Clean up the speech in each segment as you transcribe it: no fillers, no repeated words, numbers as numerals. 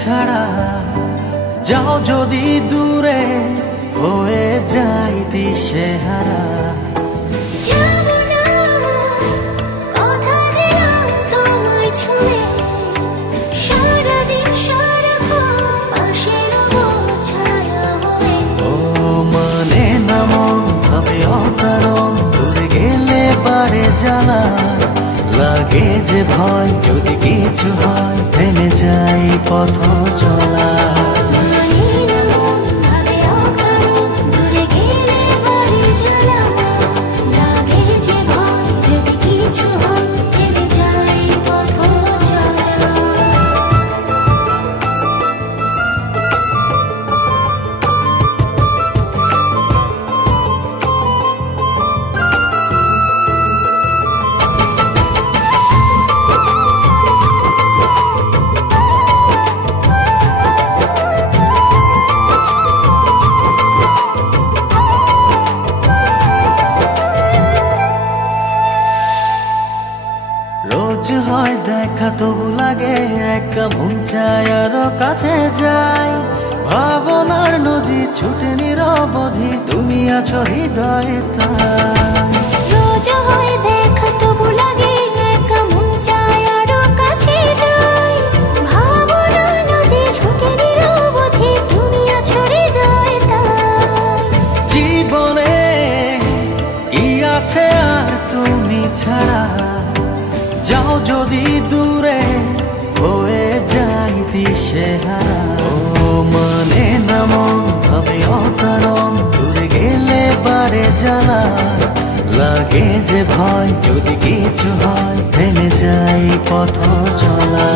ছাড়া যাও যদি দূরে হয়ে যাই দিশেহারা। ও মানে না মন ভাবে অকারণ, দূরে গেলে বাড়ে জ্বালা, লাগে যে ভয় যদি কিছু হয় থেমে যাই পথ চলা। রোজ হয় দেখা তবু লাগে একা, মন চায় আরো কাছে যাই, ভাবনার নদী ছুটে নিরবধি, তুমি আছো হৃদয়ে তাই। রোজ হয় দেখা তবু লাগে একা, মন চায় আরো কাছে যাই, ভাবনার নদী ছুটে নিরবধি, তুমি আছো হৃদয়ে তাই। জীবনে কি আছে আর তুমি ছাড়া, যাও যদি দূরে হয়ে যাই দিশেহারা। ও মানে না মন ভাবে অকারণ, দূরে গেলে বাড়ে জ্বালা, লাগে যে ভয় যদি কিছু হয় থেমে যাই পথ চলা।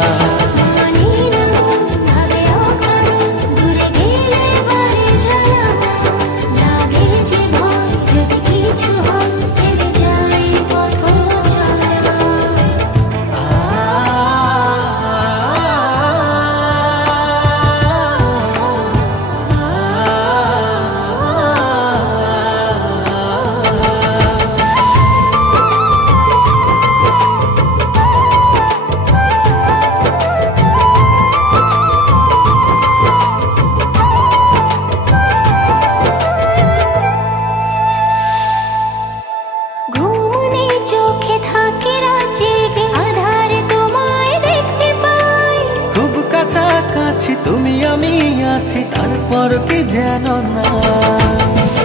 কাছাকাছি তুমি আমি আছি, তারপর কি যেন না,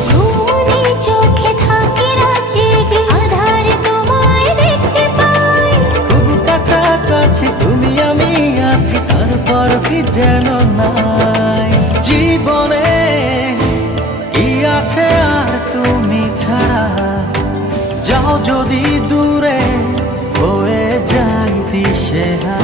ঘুমনে চোখে থাকে রাত জেগে, আধারে তোমায় দেখতে পাই। খুব কাছাকাছি তুমি আমি আছি, তারপর কি যেন নাই। জীবনে কি আছে আর তুমি ছাড়া, যাও যদি দূরে হয়ে যাই দিশেহারা।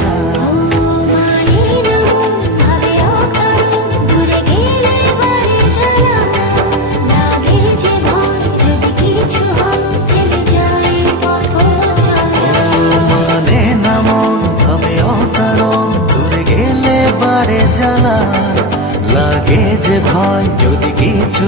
জ্বালা লাগে যে ভয় যদি কিছু